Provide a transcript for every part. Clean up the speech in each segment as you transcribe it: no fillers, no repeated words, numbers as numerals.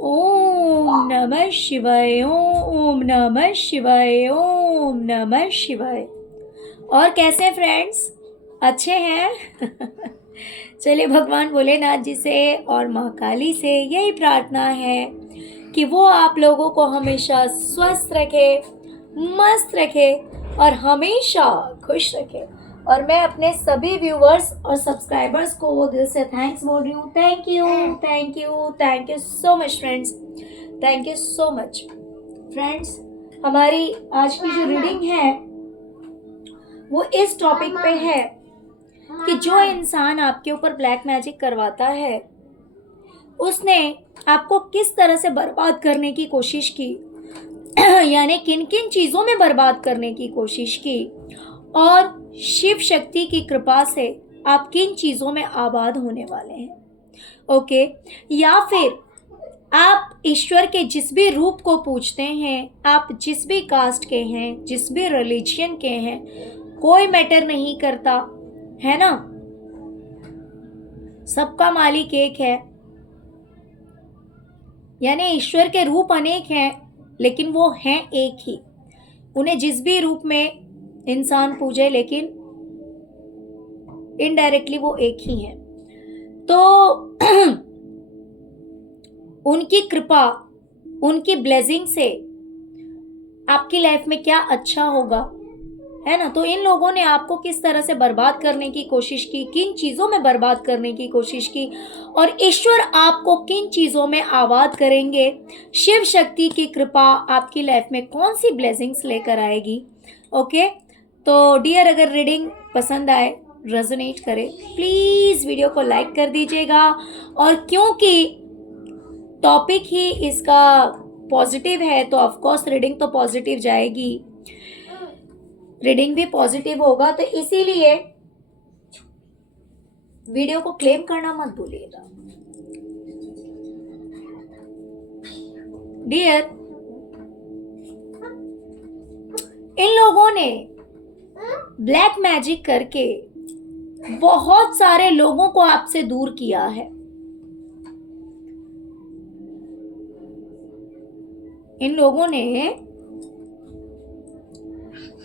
ओम नमः शिवाय, ओम नमः शिवाय, ओम नमः शिवाय। और कैसे हैं फ्रेंड्स, अच्छे हैं? चलिए भगवान भोलेनाथ जी से और माँ काली से यही प्रार्थना है कि वो आप लोगों को हमेशा स्वस्थ रखे, मस्त रखे और हमेशा खुश रखे। और मैं अपने सभी व्यूवर्स और सब्सक्राइबर्स को दिल से थैंक्स बोल रही हूँ। Thank you, thank you, thank you so much friends, thank you so much friends. हमारी आज की जो रीडिंग है वो इस टॉपिक पे है कि जो इंसान आपके ऊपर ब्लैक मैजिक करवाता है उसने आपको किस तरह से बर्बाद करने की कोशिश की, यानी किन किन चीज़ों में बर्बाद करने की कोशिश की, और शिव शक्ति की कृपा से आप किन चीज़ों में आबाद होने वाले हैं। ओके, या फिर आप ईश्वर के जिस भी रूप को पूजते हैं, आप जिस भी कास्ट के हैं, जिस भी रिलीजन के हैं, कोई मैटर नहीं करता, है ना। सबका मालिक एक है, यानी ईश्वर के रूप अनेक हैं लेकिन वो हैं एक ही। उन्हें जिस भी रूप में इंसान पूजे लेकिन इनडायरेक्टली वो एक ही हैं। तो उनकी कृपा, उनकी ब्लेसिंग से आपकी लाइफ में क्या अच्छा होगा, है ना। तो इन लोगों ने आपको किस तरह से बर्बाद करने की कोशिश की, किन चीज़ों में बर्बाद करने की कोशिश की, और ईश्वर आपको किन चीज़ों में आबाद करेंगे, शिव शक्ति की कृपा आपकी लाइफ में कौन सी ब्लेसिंग्स लेकर आएगी। ओके, तो डियर, अगर रीडिंग पसंद आए, रेजोनेट करे, प्लीज़ वीडियो को लाइक कर दीजिएगा। और क्योंकि टॉपिक ही इसका पॉजिटिव है तो ऑफकोर्स रीडिंग तो पॉजिटिव जाएगी, रीडिंग भी पॉजिटिव होगा, तो इसीलिए वीडियो को क्लेम करना मत भूलिएगा। डियर, इन लोगों ने ब्लैक मैजिक करके बहुत सारे लोगों को आपसे दूर किया है। इन लोगों ने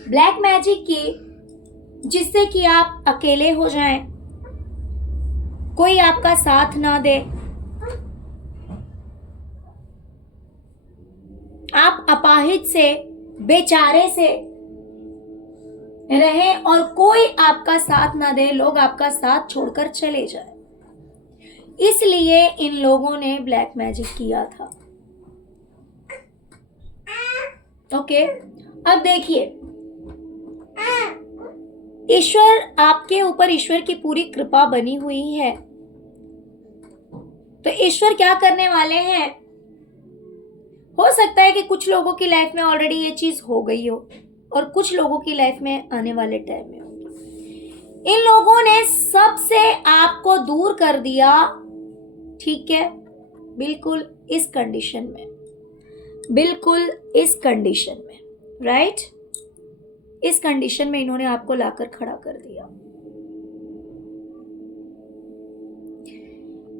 ब्लैक मैजिक की जिससे कि आप अकेले हो जाएं, कोई आपका साथ ना दे, आप अपाहिज से, बेचारे से रहें और कोई आपका साथ ना दे, लोग आपका साथ छोड़कर चले जाए। इसलिए इन लोगों ने ब्लैक मैजिक किया था। ओके, अब देखिए, ईश्वर आपके ऊपर, ईश्वर की पूरी कृपा बनी हुई है। तो ईश्वर क्या करने वाले हैं, हो सकता है कि कुछ लोगों की लाइफ में ऑलरेडी ये चीज हो गई हो और कुछ लोगों की लाइफ में आने वाले टाइम में होगी। इन लोगों ने सबसे आपको दूर कर दिया, ठीक है, बिल्कुल इस कंडीशन में, बिल्कुल इस कंडीशन में, राइट, इस कंडीशन में इन्होंने आपको लाकर खड़ा कर दिया।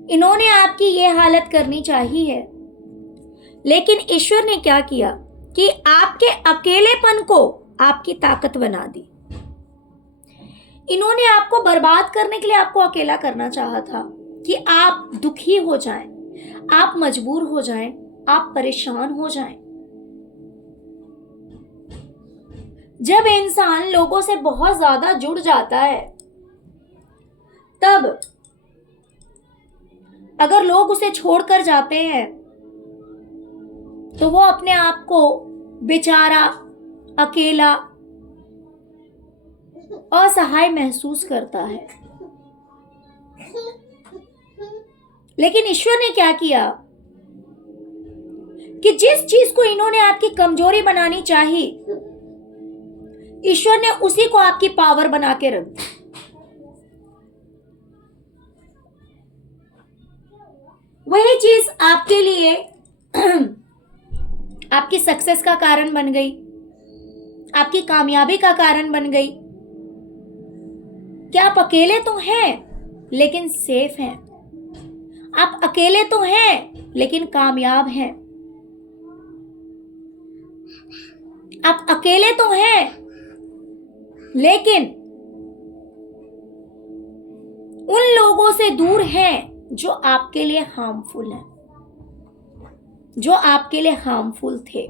इन्होंने आपकी ये हालत करनी चाहिए, लेकिन ईश्वर ने क्या किया कि आपके अकेलेपन को आपकी ताकत बना दी। इन्होंने आपको बर्बाद करने के लिए आपको अकेला करना चाहा था कि आप दुखी हो जाएं, आप मजबूर हो जाएं, आप परेशान हो जाएं। जब इंसान लोगों से बहुत ज्यादा जुड़ जाता है, तब अगर लोग उसे छोड़कर जाते हैं तो वो अपने आप को बेचारा, अकेला, असहाय महसूस करता है। लेकिन ईश्वर ने क्या किया कि जिस चीज को इन्होंने आपकी कमजोरी बनानी चाहिए, ईश्वर ने उसी को आपकी पावर बना के रख दी। वही चीज आपके लिए आपकी सक्सेस का कारण बन गई, आपकी कामयाबी का कारण बन गई। क्या आप अकेले तो हैं लेकिन सेफ हैं। आप अकेले तो हैं लेकिन कामयाब हैं। आप अकेले तो हैं लेकिन उन लोगों से दूर हैं जो आपके लिए हार्मफुल हैं, जो आपके लिए हार्मफुल थे।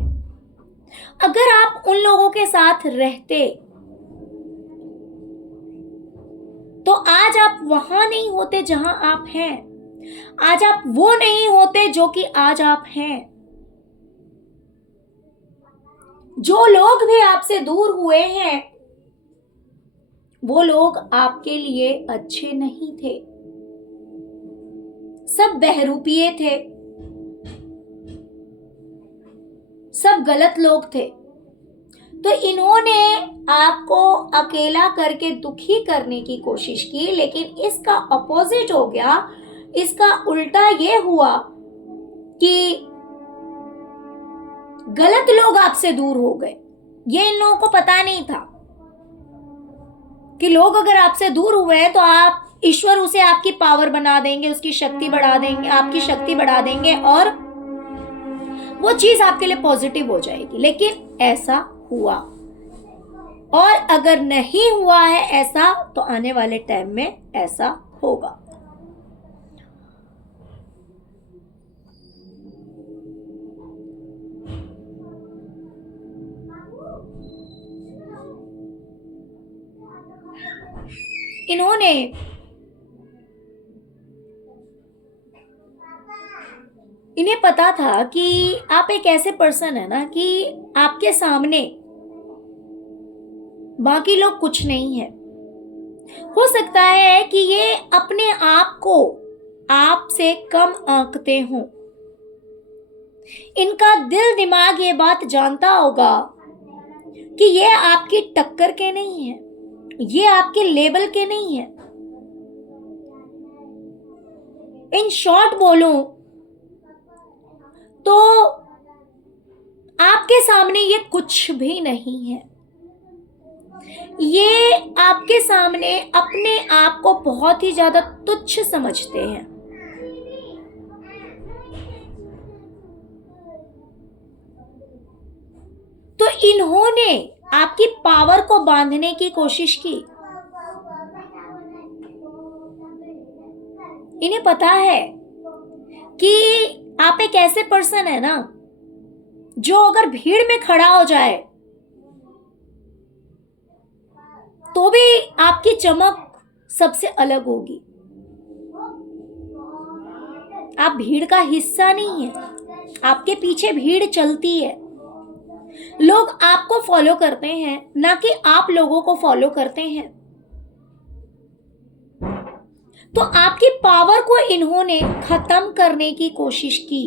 अगर आप उन लोगों के साथ रहते तो आज आप वहां नहीं होते जहां आप हैं। आज आप वो नहीं होते जो कि आज आप हैं। जो लोग भी आपसे दूर हुए हैं वो लोग आपके लिए अच्छे नहीं थे, सब बहरूपिये थे, सब गलत लोग थे। तो इन्होंने आपको अकेला करके दुखी करने की कोशिश की, लेकिन इसका अपोजिट हो गया। इसका उल्टा ये हुआ कि गलत लोग आपसे दूर हो गए। ये इन लोगों को पता नहीं था कि लोग अगर आपसे दूर हुए हैं तो आप ईश्वर उसे आपकी पावर बना देंगे, उसकी शक्ति बढ़ा देंगे, आपकी शक्ति बढ़ा देंगे और वो चीज आपके लिए पॉजिटिव हो जाएगी। लेकिन ऐसा हुआ, और अगर नहीं हुआ है ऐसा तो आने वाले टाइम में ऐसा होगा। इन्हें पता था कि आप एक ऐसे पर्सन है ना कि आपके सामने बाकी लोग कुछ नहीं है। हो सकता है कि ये अपने आप को आपसे कम आंकते हों। इनका दिल दिमाग ये बात जानता होगा कि ये आपकी टक्कर के नहीं है, ये आपके लेवल के नहीं है। इन शॉर्ट बोलूं तो आपके सामने ये कुछ भी नहीं है। ये आपके सामने अपने आप को बहुत ही ज्यादा तुच्छ समझते हैं। तो इन्होंने आपकी पावर को बांधने की कोशिश की। इन्हें पता है कि आप एक ऐसे पर्सन है ना जो अगर भीड़ में खड़ा हो जाए तो भी आपकी चमक सबसे अलग होगी। आप भीड़ का हिस्सा नहीं है, आपके पीछे भीड़ चलती है। लोग आपको फॉलो करते हैं, ना कि आप लोगों को फॉलो करते हैं। तो आपकी पावर को इन्होंने खत्म करने की कोशिश की।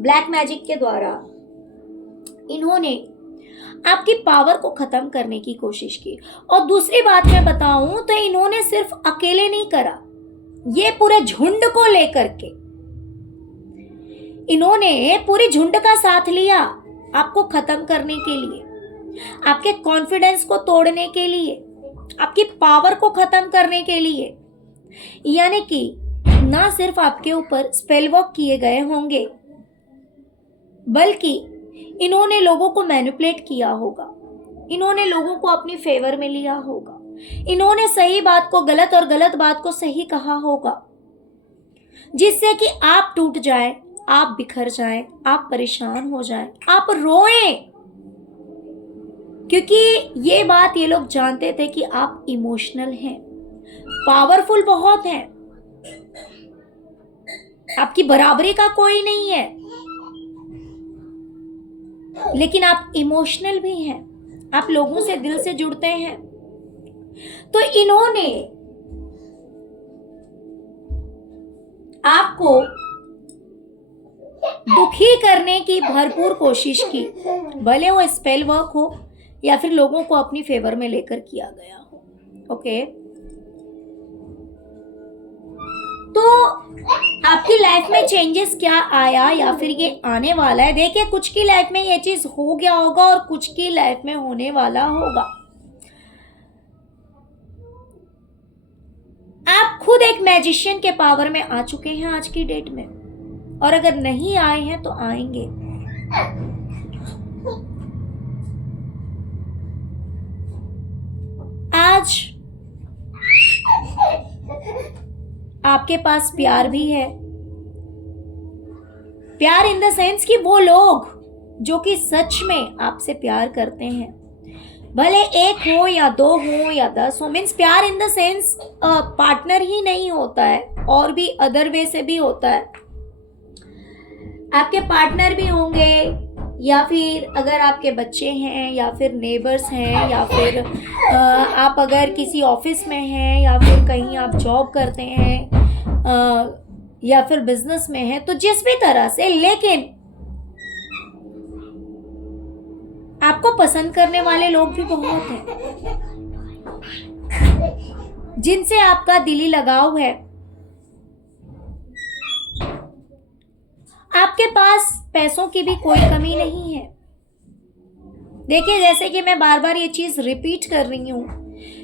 ब्लैक मैजिक के द्वारा इन्होंने आपकी पावर को खत्म करने की कोशिश की। और दूसरी बात मैं बताऊं तो इन्होंने सिर्फ अकेले नहीं करा, ये पूरे झुंड को लेकर के इन्होंने पूरी झुंड का साथ लिया आपको खत्म करने के लिए, आपके कॉन्फिडेंस को तोड़ने के लिए, आपकी पावर को खत्म करने के लिए। यानी कि ना सिर्फ आपके ऊपर स्पेल वर्क किए गए होंगे, बल्कि इन्होंने लोगों को मैनिपुलेट किया होगा, इन्होंने लोगों को अपनी फेवर में लिया होगा, इन्होंने सही बात को गलत और गलत बात को सही कहा होगा, जिससे कि आप टूट जाएं, आप बिखर जाएं, आप परेशान हो जाएं, आप रोएं। क्योंकि ये बात ये लोग जानते थे कि आप इमोशनल हैं, पावरफुल बहुत हैं, आपकी बराबरी का कोई नहीं है, लेकिन आप इमोशनल भी हैं, आप लोगों से दिल से जुड़ते हैं। तो इन्होंने आपको दुखी करने की भरपूर कोशिश की, भले वो स्पेल वर्क हो या फिर लोगों को अपनी फेवर में लेकर किया गया हो। ओके, तो आपकी लाइफ में चेंजेस क्या आया या फिर ये आने वाला है? देखिए, कुछ की लाइफ में ये चीज हो गया होगा और कुछ की लाइफ में होने वाला होगा। आप खुद एक मैजिशियन के पावर में आ चुके हैं आज की डेट में, और अगर नहीं आए हैं तो आएंगे। आज आपके पास प्यार भी है, प्यार इन द सेंस कि वो लोग जो कि सच में आपसे प्यार करते हैं, भले एक हो या दो हो या 10 हो, मीन्स प्यार इन द सेंस पार्टनर ही नहीं होता है, और भी अदर वे से भी होता है। आपके पार्टनर भी होंगे, या फिर अगर आपके बच्चे हैं, या फिर नेबर्स हैं, या फिर आप अगर किसी ऑफिस में हैं, या फिर कहीं आप जॉब करते हैं, या फिर बिजनेस में हैं, तो जिस भी तरह से, लेकिन आपको पसंद करने वाले लोग भी बहुत हैं जिनसे आपका दिली लगाव है। आपके पास पैसों की भी कोई कमी नहीं है। देखिए, जैसे कि मैं बार बार ये चीज रिपीट कर रही हूं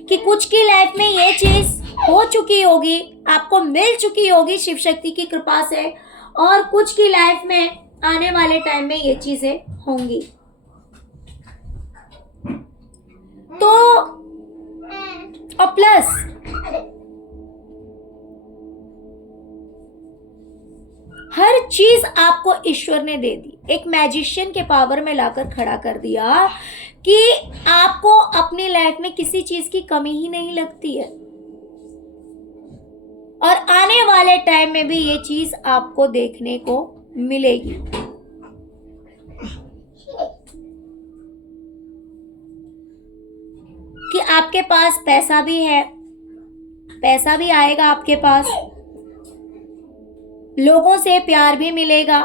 कि कुछ की लाइफ में ये चीज हो चुकी होगी, आपको मिल चुकी होगी शिव शक्ति की कृपा से, और कुछ की लाइफ में आने वाले टाइम में ये चीजें होंगी। तो और प्लस हर चीज आपको ईश्वर ने दे दी, एक मैजिशियन के पावर में लाकर खड़ा कर दिया कि आपको अपनी लाइफ में किसी चीज की कमी ही नहीं लगती है, और आने वाले टाइम में भी ये चीज आपको देखने को मिलेगी। कि आपके पास पैसा भी है, पैसा भी आएगा आपके पास, लोगों से प्यार भी मिलेगा,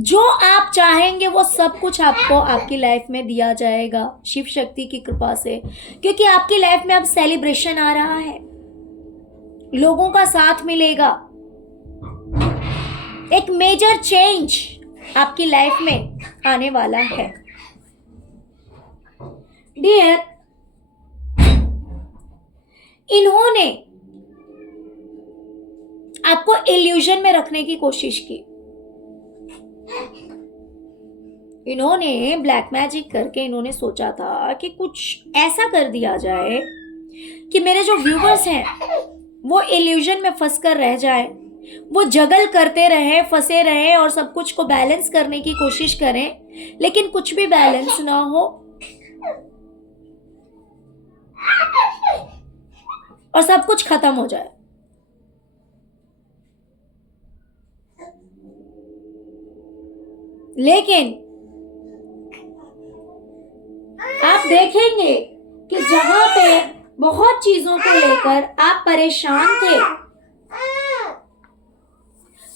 जो आप चाहेंगे वो सब कुछ आपको आपकी लाइफ में दिया जाएगा शिव शक्ति की कृपा से, क्योंकि आपकी लाइफ में अब सेलिब्रेशन आ रहा है, लोगों का साथ मिलेगा, एक मेजर चेंज आपकी लाइफ में आने वाला है। डियर, इन्होंने आपको इल्यूजन में रखने की कोशिश की, इन्होंने ब्लैक मैजिक करके इन्होंने सोचा था कि कुछ ऐसा कर दिया जाए कि मेरे जो व्यूवर्स हैं वो इल्यूजन में फंस कर रह जाए, वो जगल करते रहे, फंसे रहे, और सब कुछ को बैलेंस करने की कोशिश करें, लेकिन कुछ भी बैलेंस ना हो, और सब कुछ खत्म हो जाए। लेकिन आप देखेंगे कि जहां पे बहुत चीजों को लेकर आप परेशान थे,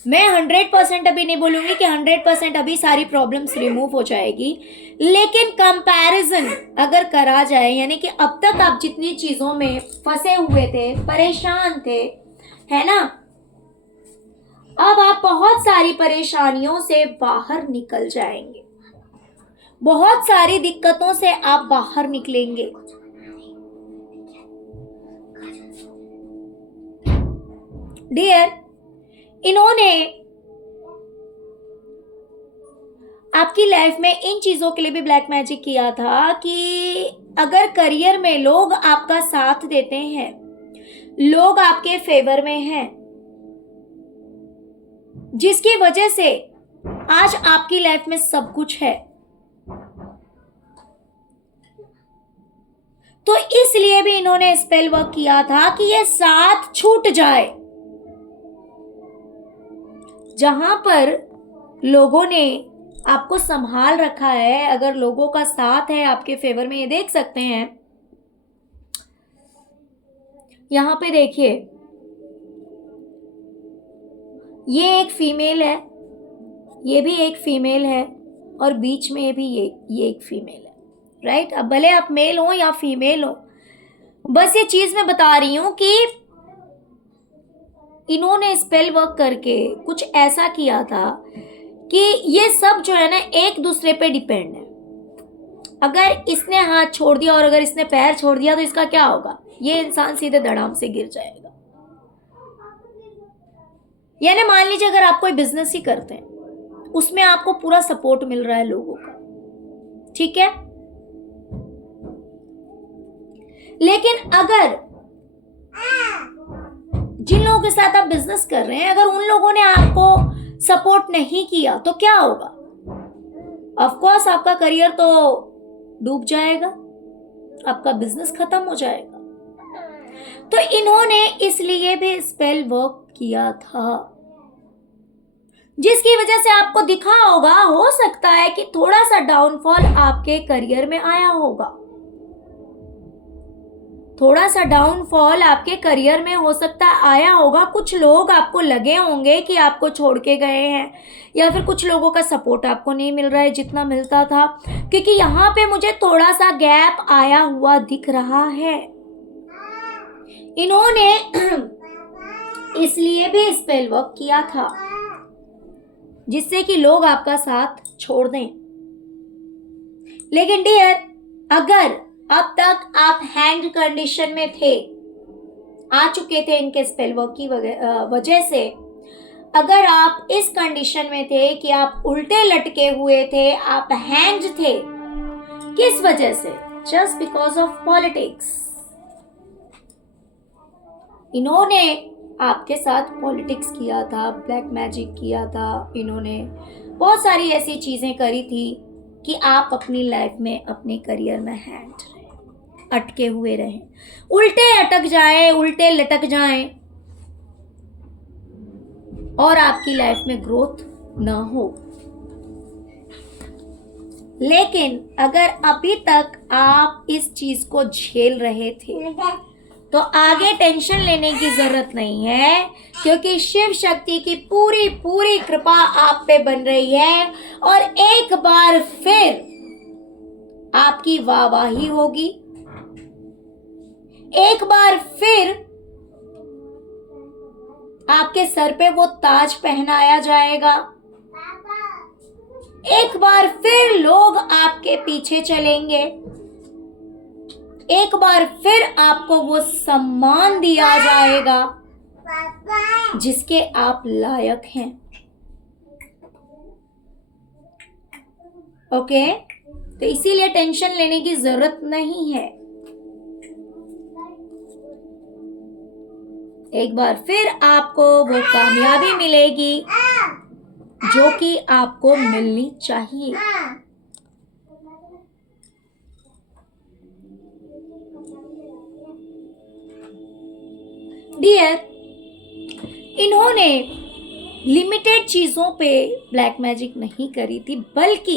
मैं 100% अभी नहीं बोलूंगी कि 100% अभी सारी प्रॉब्लम्स रिमूव हो जाएगी, लेकिन कंपैरिजन अगर करा जाए, यानी कि अब तक आप जितनी चीजों में फंसे हुए थे, परेशान थे, है ना, अब आप बहुत सारी परेशानियों से बाहर निकल जाएंगे, बहुत सारी दिक्कतों से आप बाहर निकलेंगे। डियर, इन्होंने आपकी लाइफ में इन चीजों के लिए भी ब्लैक मैजिक किया था कि अगर करियर में लोग आपका साथ देते हैं, लोग आपके फेवर में हैं, जिसकी वजह से आज आपकी लाइफ में सब कुछ है, तो इसलिए भी इन्होंने स्पेल वर्क किया था कि ये साथ छूट जाए। जहां पर लोगों ने आपको संभाल रखा है, अगर लोगों का साथ है आपके फेवर में, ये देख सकते हैं, यहां पे देखिए, ये एक फीमेल है, ये भी एक फीमेल है, और बीच में भी ये एक फीमेल है, राइट। अब भले आप मेल हो या फीमेल हो, बस ये चीज मैं बता रही हूं कि इन्होंने स्पेल वर्क करके कुछ ऐसा किया था कि ये सब जो है ना एक दूसरे पे डिपेंड है। अगर इसने हाथ छोड़ दिया और अगर इसने पैर छोड़ दिया तो इसका क्या होगा? ये इंसान सीधे धड़ाम से गिर जाएगा। यानी मान लीजिए अगर आप कोई बिजनेस ही करते हैं, उसमें आपको पूरा सपोर्ट मिल रहा है लोगों का, ठीक है, लेकिन अगर जिन लोगों के साथ आप बिजनेस कर रहे हैं, अगर उन लोगों ने आपको सपोर्ट नहीं किया तो क्या होगा? ऑफ कोर्स आपका करियर तो डूब जाएगा, आपका बिजनेस खत्म हो जाएगा। तो इन्होंने इसलिए भी स्पेल वर्क किया था, जिसकी वजह से आपको दिखा होगा, हो सकता है कि थोड़ा सा डाउनफॉल आपके करियर में आया होगा, थोड़ा सा डाउनफॉल आपके करियर में हो सकता है आया होगा। कुछ लोग आपको लगे होंगे कि आपको छोड़ के गए हैं, या फिर कुछ लोगों का सपोर्ट आपको नहीं मिल रहा है जितना मिलता था, क्योंकि यहाँ पे मुझे थोड़ा सा गैप आया हुआ दिख रहा है। इन्होंने इसलिए भी स्पेल वर्क किया था जिससे कि लोग आपका साथ छोड़ दें। लेकिन डियर, अगर अब तक आप हैंग्ड कंडीशन में थे, आ चुके थे इनके स्पेल वर्क की वजह से, अगर आप इस कंडीशन में थे कि आप उल्टे लटके हुए थे, आप हैंग्ड थे, किस वजह से? Just because of politics. इन्होंने आपके साथ पॉलिटिक्स किया था, ब्लैक मैजिक किया था, इन्होंने बहुत सारी ऐसी चीजें करी थी कि आप अपनी लाइफ में, अपने करियर में हैंड रहे, अटके हुए रहे, उल्टे अटक जाए, उल्टे लटक जाएं और आपकी लाइफ में ग्रोथ ना हो। लेकिन अगर अभी तक आप इस चीज को झेल रहे थे तो आगे टेंशन लेने की जरूरत नहीं है, क्योंकि शिव शक्ति की पूरी पूरी कृपा आप पे बन रही है और एक बार फिर आपकी वाहवाही होगी, एक बार फिर आपके सर पे वो ताज पहनाया जाएगा, एक बार फिर लोग आपके पीछे चलेंगे, एक बार फिर आपको वो सम्मान दिया जाएगा जिसके आप लायक हैं। ओके, तो इसीलिए टेंशन लेने की जरूरत नहीं है। एक बार फिर आपको वो कामयाबी मिलेगी जो कि आपको मिलनी चाहिए। डियर, इन्होंने लिमिटेड चीजों पे ब्लैक मैजिक नहीं करी थी, बल्कि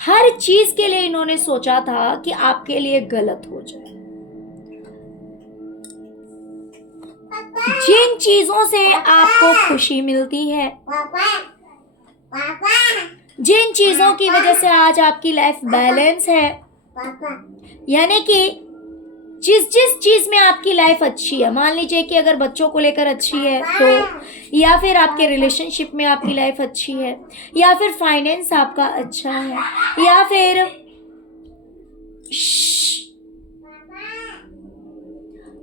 हर चीज के लिए इन्होंने सोचा था कि आपके लिए गलत हो जाए। जिन चीजों से आपको खुशी मिलती है, जिन चीजों की वजह से आज आपकी लाइफ बैलेंस है, यानी कि जिस जिस चीज में आपकी लाइफ अच्छी है, मान लीजिए कि अगर बच्चों को लेकर अच्छी है तो, या फिर आपके रिलेशनशिप में आपकी लाइफ अच्छी है, या फिर फाइनेंस आपका अच्छा है, या फिर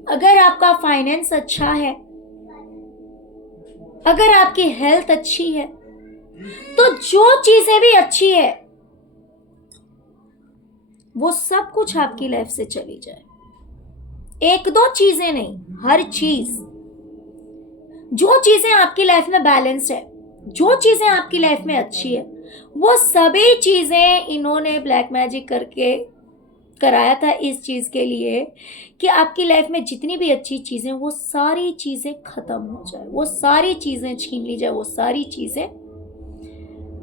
अगर आपका फाइनेंस अच्छा है, अगर आपकी हेल्थ अच्छी है, तो जो चीजें भी अच्छी है वो सब कुछ आपकी लाइफ से चली जाए। एक दो चीजें नहीं, हर चीज, जो चीजें आपकी लाइफ में बैलेंस्ड है, जो चीजें आपकी लाइफ में अच्छी है, वो सभी चीजें इन्होंने ब्लैक मैजिक करके कराया था इस चीज के लिए कि आपकी लाइफ में जितनी भी अच्छी चीजें, वो सारी चीजें खत्म हो जाए, वो सारी चीजें छीन ली जाए, वो सारी चीजें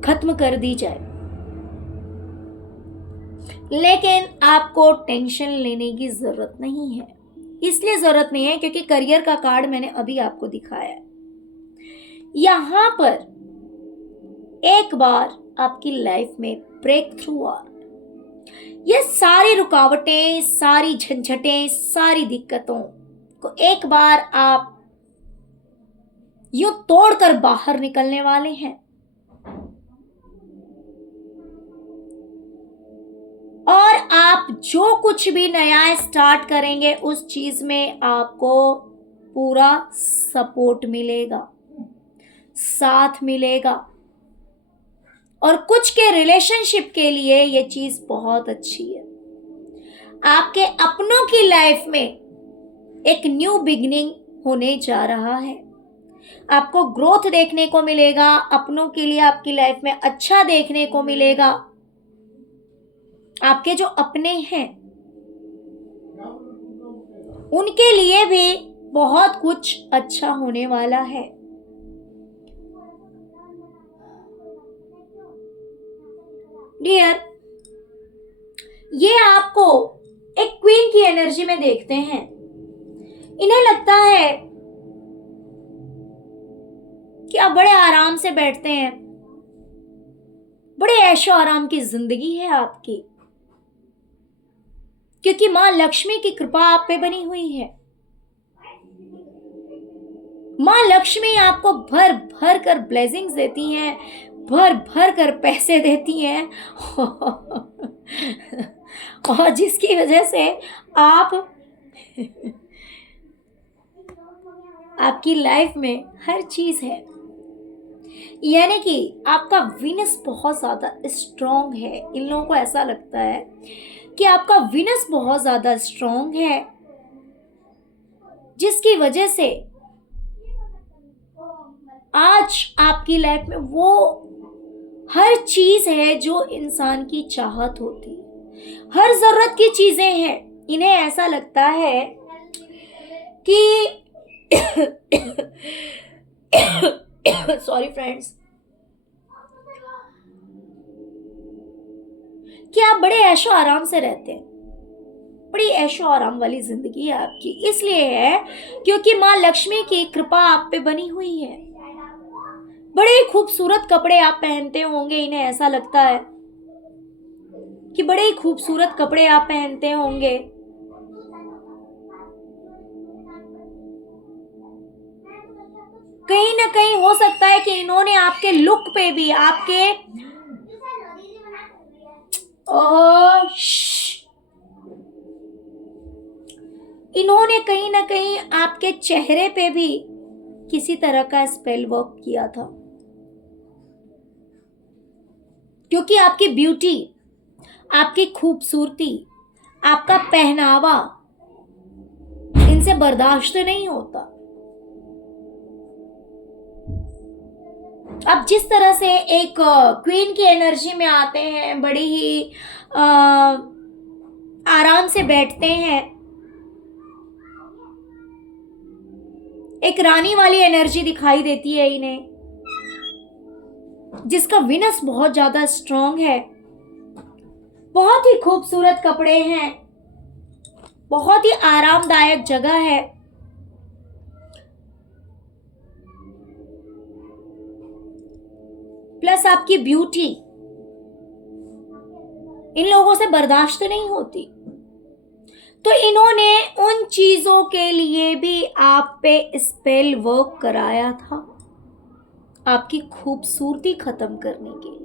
खत्म कर दी जाए। लेकिन आपको टेंशन लेने की जरूरत नहीं है। इसलिए जरूरत नहीं है क्योंकि करियर का कार्ड मैंने अभी आपको दिखाया है। यहां पर एक बार आपकी लाइफ में ब्रेक थ्रू आ, ये सारी रुकावटें, सारी झंझटें, सारी दिक्कतों को एक बार आप यूं तोड़कर बाहर निकलने वाले हैं। और आप जो कुछ भी नया स्टार्ट करेंगे उस चीज में आपको पूरा सपोर्ट मिलेगा, साथ मिलेगा। और कुछ के रिलेशनशिप के लिए ये चीज बहुत अच्छी है। आपके अपनों की लाइफ में एक न्यू बिगिनिंग होने जा रहा है। आपको ग्रोथ देखने को मिलेगा, अपनों के लिए आपकी लाइफ में अच्छा देखने को मिलेगा। आपके जो अपने हैं उनके लिए भी बहुत कुछ अच्छा होने वाला है। डियर, ये आपको एक क्वीन की एनर्जी में देखते हैं। इन्हें लगता है कि आप बड़े आराम से बैठते हैं, बड़े ऐशो आराम की जिंदगी है आपकी, क्योंकि मां लक्ष्मी की कृपा आप पे बनी हुई है। मां लक्ष्मी आपको भर भर कर ब्लेसिंग्स देती हैं, भर भर कर पैसे देती हैं और जिसकी वजह से आपकी लाइफ में हर चीज है। यानी कि आपका वीनस बहुत ज्यादा स्ट्रॉन्ग है। इन लोगों को ऐसा लगता है कि आपका वीनस बहुत ज्यादा स्ट्रॉन्ग है, जिसकी वजह से आज आपकी लाइफ में वो हर चीज है जो इंसान की चाहत होती है, हर जरूरत की चीजें हैं। इन्हें ऐसा लगता है कि सॉरी फ्रेंड्स, कि आप बड़े ऐशो आराम से रहते हैं, बड़ी ऐशो आराम वाली जिंदगी है आपकी। इसलिए है क्योंकि मां लक्ष्मी की कृपा आप पे बनी हुई है। बड़े खूबसूरत कपड़े आप पहनते होंगे। इन्हें ऐसा लगता है कि बड़े खूबसूरत कपड़े आप पहनते होंगे। कहीं ना कहीं हो सकता है कि इन्होंने आपके लुक पे भी, आपके इन्होंने कहीं ना कहीं आपके चेहरे पे भी किसी तरह का स्पेल वर्क किया था, क्योंकि आपकी ब्यूटी, आपकी खूबसूरती, आपका पहनावा इनसे बर्दाश्त नहीं होता। अब जिस तरह से एक क्वीन की एनर्जी में आते हैं, बड़ी ही आराम से बैठते हैं, एक रानी वाली एनर्जी दिखाई देती है इन्हें, जिसका विनस बहुत ज्यादा स्ट्रॉन्ग है। बहुत ही खूबसूरत कपड़े हैं, बहुत ही आरामदायक जगह है। प्लस आपकी ब्यूटी इन लोगों से बर्दाश्त नहीं होती, तो इन्होंने उन चीजों के लिए भी आप पे स्पेल वर्क कराया था, आपकी खूबसूरती खत्म करने के लिए।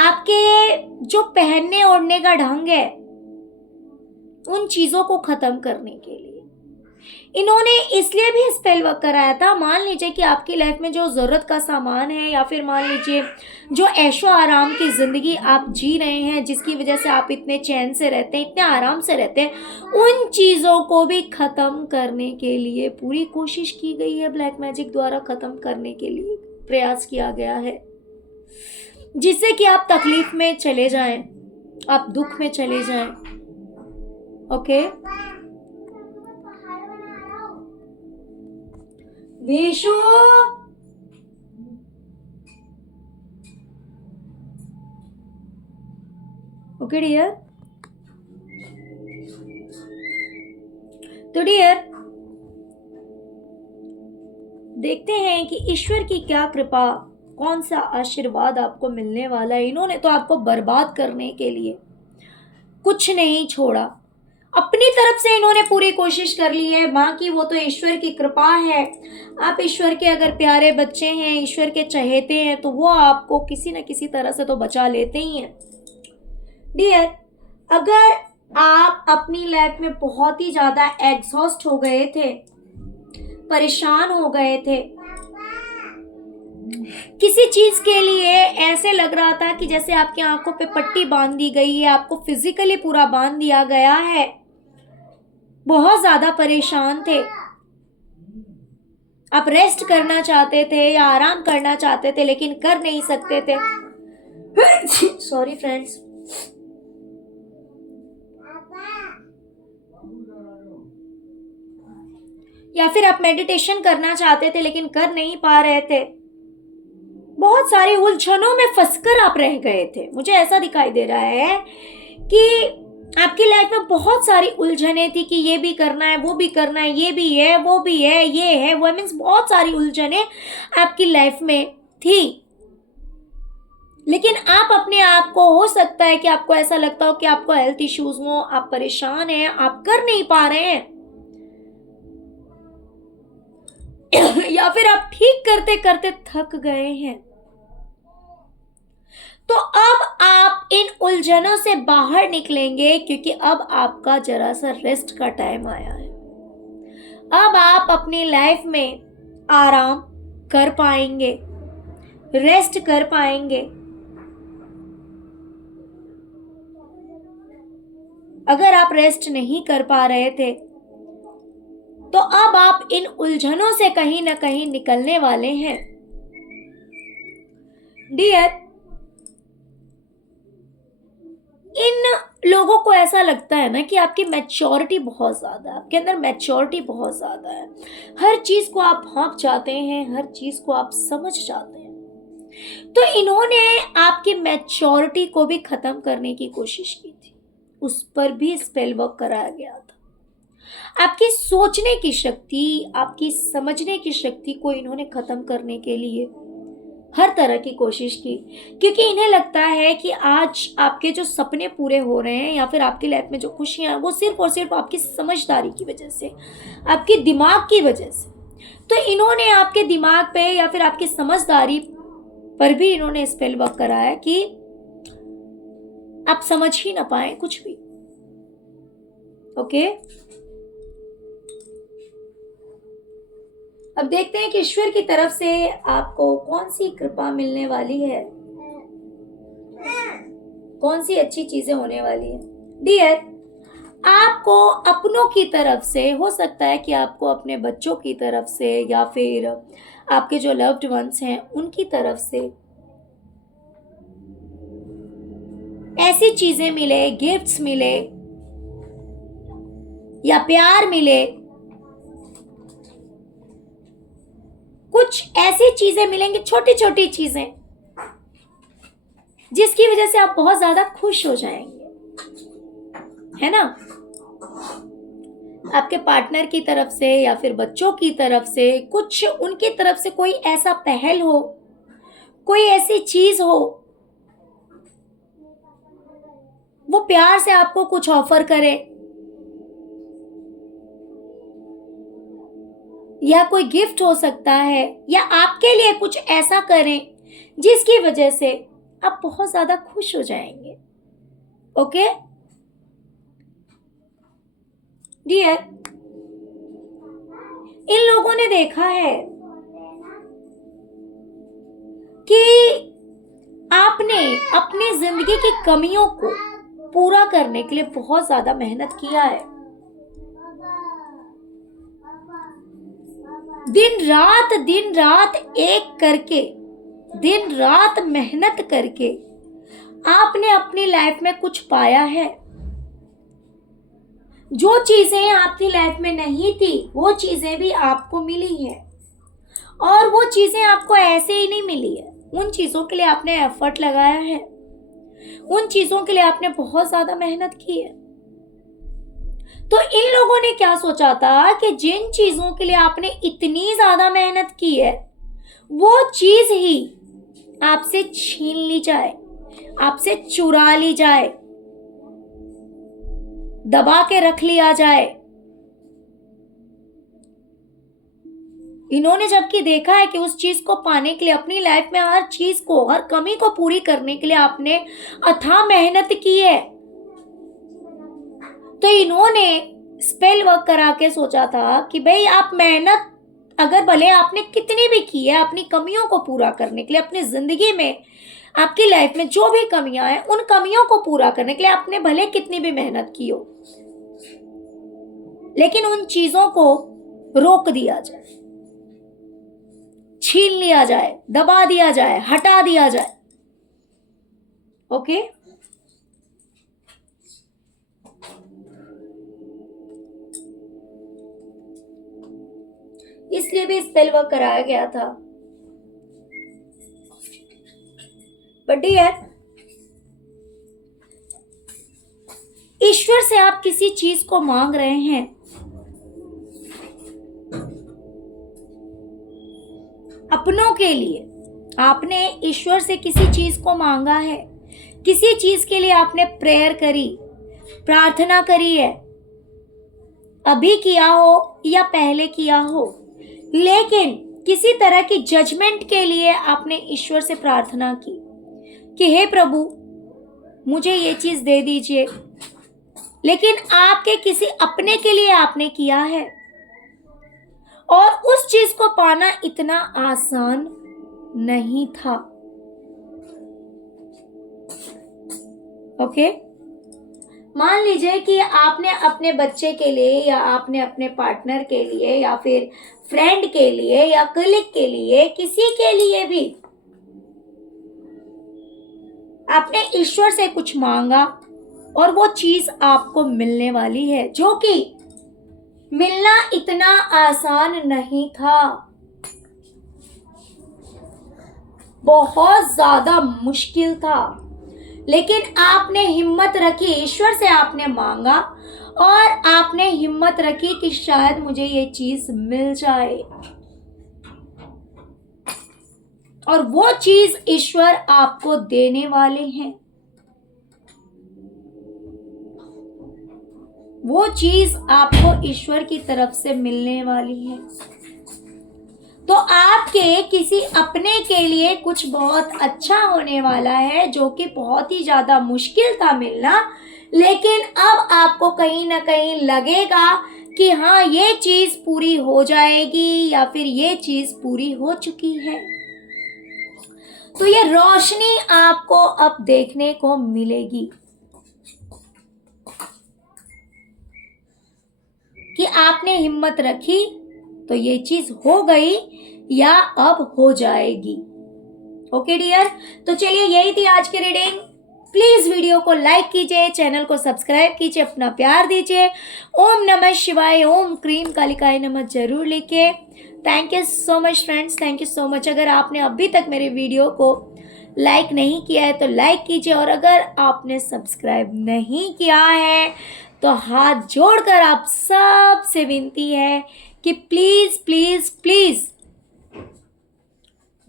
आपके जो पहनने ओढ़ने का ढंग है, उन चीजों को खत्म करने के लिए इन्होंने इसलिए भी स्पेल वर्क कराया था। मान लीजिए कि आपकी लाइफ में जो जरूरत का सामान है, या फिर मान लीजिए जो ऐशो आराम की जिंदगी आप जी रहे हैं, जिसकी वजह से आप इतने चैन से रहते हैं, इतने आराम से रहते हैं, उन चीजों को भी खत्म करने के लिए पूरी कोशिश की गई है। ब्लैक मैजिक द्वारा खत्म करने के लिए प्रयास किया गया है, जिससे कि आप तकलीफ में चले जाएं, आप दुख में चले जाएं। Okay, Vishu, okay dear. तो डियर, देखते हैं कि ईश्वर की क्या कृपा, कौन सा आशीर्वाद आपको मिलने वाला है। इन्होंने तो आपको बर्बाद करने के लिए कुछ नहीं छोड़ा, अपनी तरफ से इन्होंने पूरी कोशिश कर ली है। बाकी वो तो ईश्वर की कृपा है। आप ईश्वर के अगर प्यारे बच्चे हैं, ईश्वर के चहेते हैं, तो वो आपको किसी न किसी तरह से तो बचा लेते ही हैं। डियर, अगर आप अपनी लाइफ में बहुत ही ज्यादा एग्जॉस्ट हो गए थे, परेशान हो गए थे, किसी चीज के लिए ऐसे लग रहा था कि जैसे आपकी आंखों पे पट्टी बांध दी गई है, आपको फिजिकली पूरा बांध दिया गया है, बहुत ज्यादा परेशान थे, आप रेस्ट करना चाहते थे या आराम करना चाहते थे लेकिन कर नहीं सकते थे। Sorry friends. या फिर आप मेडिटेशन करना चाहते थे लेकिन कर नहीं पा रहे थे, बहुत सारी उलझनों में फंसकर आप रह गए थे। मुझे ऐसा दिखाई दे रहा है कि आपकी लाइफ में बहुत सारी उलझने थी कि ये भी करना है, वो भी करना है, ये भी है, वो भी है, ये है, वो मीन्स बहुत सारी उलझने आपकी लाइफ में थी। लेकिन आप अपने आप को, हो सकता है कि आपको ऐसा लगता हो कि आपको हेल्थ इश्यूज हो, आप परेशान हैं, आप कर नहीं पा रहे हैं या फिर आप ठीक करते करते थक गए हैं। तो अब आप इन उलझनों से बाहर निकलेंगे क्योंकि अब आपका जरा सा रेस्ट का टाइम आया है। अब आप अपनी लाइफ में आराम कर पाएंगे, रेस्ट कर पाएंगे। अगर आप रेस्ट नहीं कर पा रहे थे तो अब आप इन उलझनों से कहीं ना कहीं निकलने वाले हैं। डियर, इन लोगों को ऐसा लगता है ना कि आपकी मैच्योरिटी बहुत ज्यादा है, आपके अंदर मैच्योरिटी बहुत ज्यादा है, हर चीज को आप भांप जाते हैं, हर चीज को आप समझ जाते हैं। तो इन्होंने आपकी मैच्योरिटी को भी खत्म करने की कोशिश की थी, उस पर भी स्पेल वर्क कराया गया था। आपकी सोचने की शक्ति, आपकी समझने की शक्ति को इन्होंने खत्म करने के लिए हर तरह की कोशिश की, क्योंकि इन्हें लगता है कि आज आपके जो सपने पूरे हो रहे हैं या फिर आपकी लाइफ में जो खुशियां हैं वो सिर्फ और सिर्फ आपकी समझदारी की वजह से, आपके दिमाग की वजह से। तो इन्होंने आपके दिमाग पे या फिर आपकी समझदारी पर भी इन्होंने स्पेल वर्क कराया कि आप समझ ही ना पाए कुछ भी। ओके, अब देखते हैं कि ईश्वर की तरफ से आपको कौन सी कृपा मिलने वाली है, कौन सी अच्छी चीजें होने वाली है। डियर, आपको अपनों की तरफ से, हो सकता है कि आपको अपने बच्चों की तरफ से या फिर आपके जो लव्ड वंस हैं उनकी तरफ से ऐसी चीजें मिले, गिफ्ट्स मिले या प्यार मिले, कुछ ऐसी चीजें मिलेंगी, छोटी छोटी चीजें, जिसकी वजह से आप बहुत ज्यादा खुश हो जाएंगे, है ना। आपके पार्टनर की तरफ से या फिर बच्चों की तरफ से, कुछ उनकी तरफ से कोई ऐसा पहल हो, कोई ऐसी चीज हो, वो प्यार से आपको कुछ ऑफर करे या कोई गिफ्ट हो सकता है, या आपके लिए कुछ ऐसा करें जिसकी वजह से आप बहुत ज्यादा खुश हो जाएंगे। ओके डियर, इन लोगों ने देखा है कि आपने अपनी जिंदगी की कमियों को पूरा करने के लिए बहुत ज्यादा मेहनत किया है, दिन रात एक करके, दिन रात मेहनत करके आपने अपनी लाइफ में कुछ पाया है। जो चीजें आपकी लाइफ में नहीं थी वो चीजें भी आपको मिली है, और वो चीजें आपको ऐसे ही नहीं मिली है, उन चीजों के लिए आपने एफर्ट लगाया है, उन चीजों के लिए आपने बहुत ज्यादा मेहनत की है। तो इन लोगों ने क्या सोचा था कि जिन चीजों के लिए आपने इतनी ज्यादा मेहनत की है वो चीज ही आपसे छीन ली जाए, आपसे चुरा ली जाए, दबा के रख लिया जाए। इन्होंने जबकि देखा है कि उस चीज को पाने के लिए, अपनी लाइफ में हर चीज को, हर कमी को पूरी करने के लिए आपने अथाह मेहनत की है, तो इन्होंने स्पेल वर्क करा के सोचा था कि भाई आप मेहनत अगर भले आपने कितनी भी की है अपनी कमियों को पूरा करने के लिए, अपनी जिंदगी में आपकी लाइफ में जो भी कमियां हैं उन कमियों को पूरा करने के लिए आपने भले कितनी भी मेहनत की हो, लेकिन उन चीजों को रोक दिया जाए, छीन लिया जाए, दबा दिया जाए, हटा दिया जाए। ओके, इसलिए भी स्पेल वर्क कराया गया था। बट डियर, ईश्वर से आप किसी चीज को मांग रहे हैं, अपनों के लिए आपने ईश्वर से किसी चीज को मांगा है, किसी चीज के लिए आपने प्रेयर करी, प्रार्थना करी है, अभी किया हो या पहले किया हो, लेकिन किसी तरह की जजमेंट के लिए आपने ईश्वर से प्रार्थना की कि हे प्रभु मुझे ये चीज दे दीजिए, लेकिन आपके किसी अपने के लिए आपने किया है और उस चीज को पाना इतना आसान नहीं था। ओके, मान लीजिए कि आपने अपने बच्चे के लिए या आपने अपने पार्टनर के लिए या फिर फ्रेंड के लिए या कलीग के लिए, किसी के लिए भी आपने ईश्वर से कुछ मांगा और वो चीज आपको मिलने वाली है, जो कि मिलना इतना आसान नहीं था, बहुत ज्यादा मुश्किल था, लेकिन आपने हिम्मत रखी, ईश्वर से आपने मांगा और आपने हिम्मत रखी कि शायद मुझे ये चीज मिल जाए, और वो चीज ईश्वर आपको देने वाले हैं। वो चीज आपको ईश्वर की तरफ से मिलने वाली है। तो आपके किसी अपने के लिए कुछ बहुत अच्छा होने वाला है, जो कि बहुत ही ज्यादा मुश्किल था मिलना, लेकिन अब आपको कहीं ना कहीं लगेगा कि हाँ ये चीज पूरी हो जाएगी या फिर ये चीज पूरी हो चुकी है। तो ये रोशनी आपको अब देखने को मिलेगी कि आपने हिम्मत रखी तो ये चीज हो गई या अब हो जाएगी। ओके डियर, तो चलिए यही थी आज की रीडिंग। प्लीज वीडियो को लाइक कीजिए, चैनल को सब्सक्राइब कीजिए, अपना प्यार दीजिए। ओम नमः शिवाय, ओम क्रीम कालिकाय नमः जरूर लिखिए। Thank you so much friends, thank you so much. अगर आपने अभी तक मेरे वीडियो को लाइक नहीं किया है तो लाइक कीजिए, और अगर आपने सब्सक्राइब नहीं किया है तो हाथ जोड़कर आप सबसे विनती है कि प्लीज प्लीज प्लीज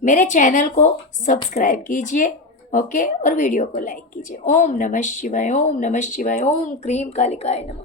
मेरे चैनल को सब्सक्राइब कीजिए। ओके, और वीडियो को लाइक कीजिए। ओम नमः शिवाय, ओम नमः शिवाय, ओम क्रीम कालिकाय नमः।